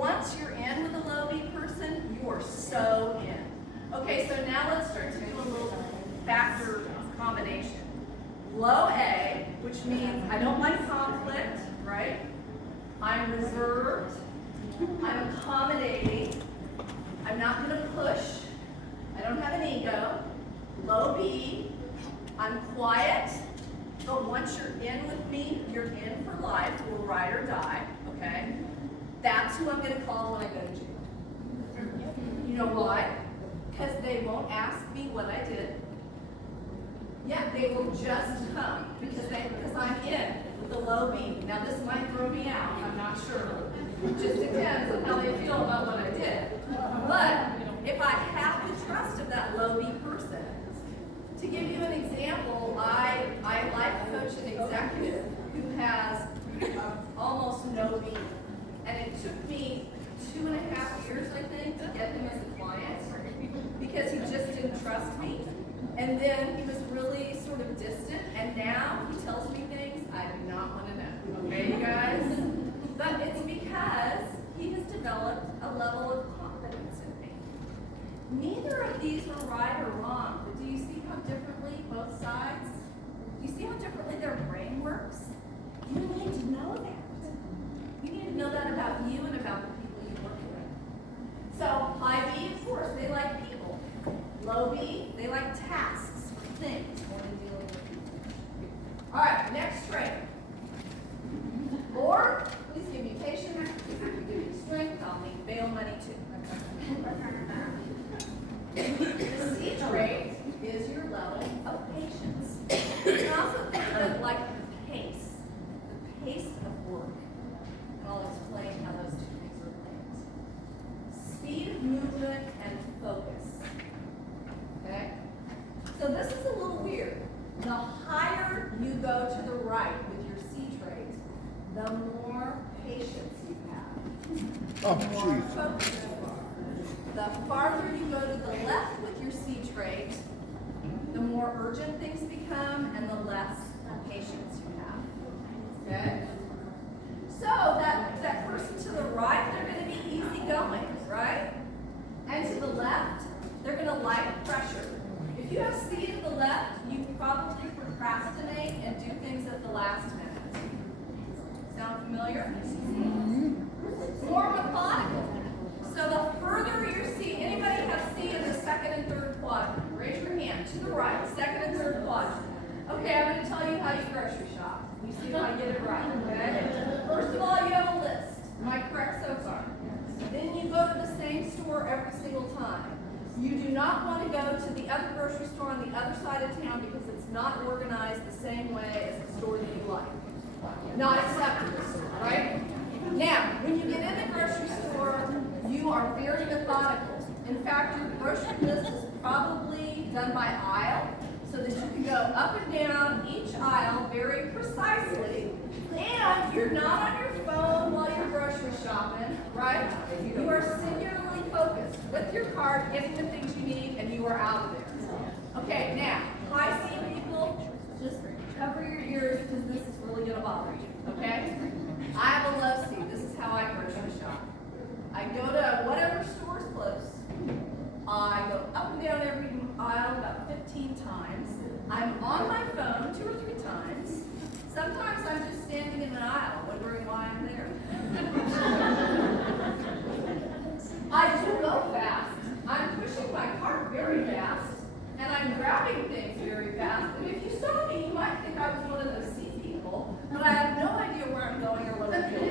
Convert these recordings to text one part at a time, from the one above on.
Once you're in with a low B person, you are so in. Okay, so now let's start to do a little factor combination. Low A, which means I don't like conflict, right? I'm reserved. I'm accommodating. I'm not going to push. I don't have an ego. Low B, I'm quiet. But once you're in with me, you're in for life. We'll ride or die, okay? That's who I'm going to call when I go to jail. You know why? Because they won't ask me what I did. Yeah, they will just come because I'm in with the low B. Now this might throw me out, I'm not sure. It just depends on how they feel about what I did. But if I have the trust of that low B person, to give you an example, I life coach an executive who has almost no B. And it took me 2.5 years, I think, to get him as a client because he just didn't trust me. And then he was really sort of distant, and now he tells me things I do not want to know. Okay, you guys? But it's because he has developed a level of confidence in me. Neither of these are right or wrong, but do you see how differently both sides? Do you see how differently their brain works? You need to know that. You need to know that about you and about the people you work with. So high B, of course, they like people. Low B, they like tasks or things more than dealing with people. All right, next trait. Lord, please give me patience. Please give me strength. I'll need bail money too. The C trait is your level of patience. You can also think of it like the pace of work. And I'll explain how those two things are linked. Speed of movement and focus. Okay? So this is a little weird. The higher you go to the right with your C trait, the more patience you have. Oh, The more jeez. focused you are. The farther you go to the left with your C trait, the more urgent things become and the less patience you have. Okay? So that person to the right, they're going to be easygoing, right? And to the left, they're going to like pressure. If you have C to the left, you probably procrastinate and do things at the last minute. Sound familiar? More methodical. So the further you see, anybody have C in the second and third quadrant? Raise your hand. To the right, second and third quadrant. Okay, I'm going to tell you how you grocery shop. You see if I get it right, okay? First of all, you have a list. Am I correct so far? Then you go to the same store every single time. You do not want to go to the other grocery store on the other side of town because it's not organized the same way as the store that you like. Not acceptable, right? Now, when you get in the grocery store, you are very methodical. In fact, your grocery list is probably done by aisle so that you can go up and down each aisle very precisely. And you're not on your phone while you're grocery shopping, right? You are singularly focused with your cart, getting the things you need, and you are out of there. Okay, now, high C people, just cover your ears because this is really going to bother you, okay? I have a low C. This is how I grocery shop. I go to whatever store's close. I go up and down every aisle about 15 times. I'm on my phone 2 or 3 times. Sometimes I'm just standing in an aisle wondering why I'm there. I do go fast. I'm pushing my cart very fast, and I'm grabbing things very fast. And if you saw me, you might think I was one of those C people, but I have no idea where I'm going or what I'm doing.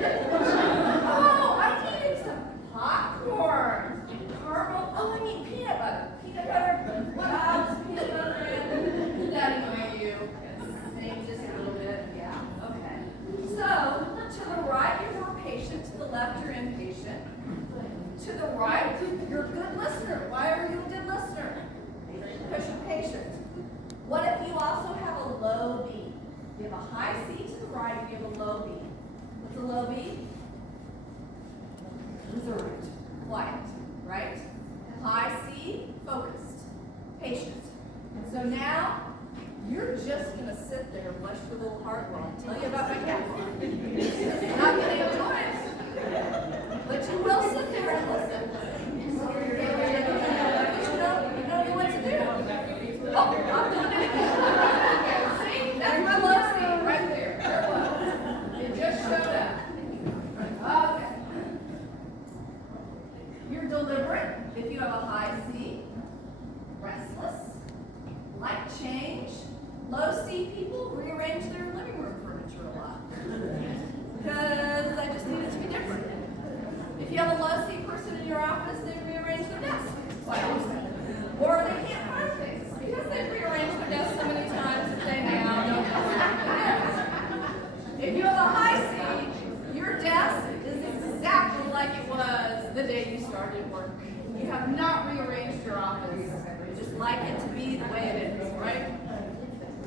started work. You have not rearranged your office. You just like it to be the way it is, right?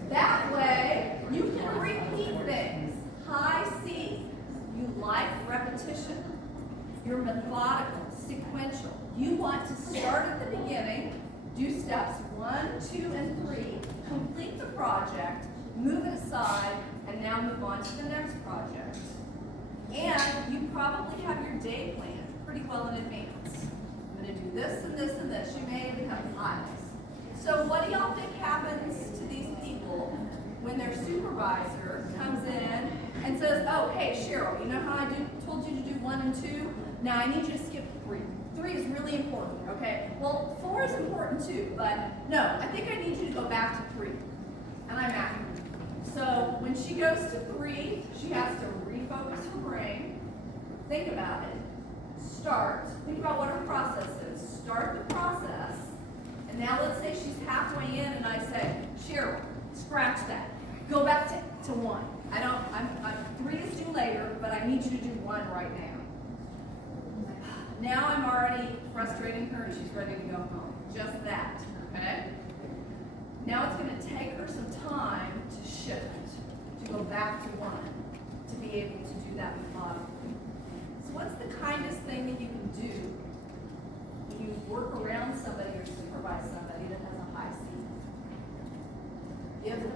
That way, you can repeat things. High C. You like repetition. You're methodical, sequential. You want to start at the beginning, do steps 1, 2, and 3, complete the project, move it aside, and now move on to the next project. And you probably have your day planned pretty well in advance. I'm going to do this and this and this. You may even have piles. So what do y'all think happens to these people when their supervisor comes in and says, oh, hey, Cheryl, you know how I told you to do 1 and 2? Now I need you to skip 3. 3 is really important, okay? Well, 4 is important too, but no, I think I need you to go back to 3. And I'm at her. So when she goes to 3, she has to refocus her brain, think about it, start, think about what her process is, start the process, and now let's say she's halfway in and I say, Cheryl, scratch that, go back to 1. I'm 3 is due later, but I need you to do 1 right now. Now I'm already frustrating her and she's ready to go home. Just that, okay? Now it's going to take her some time to shift, to go back to 1, to be able to do that methodically. So what's the kindest thing that you can do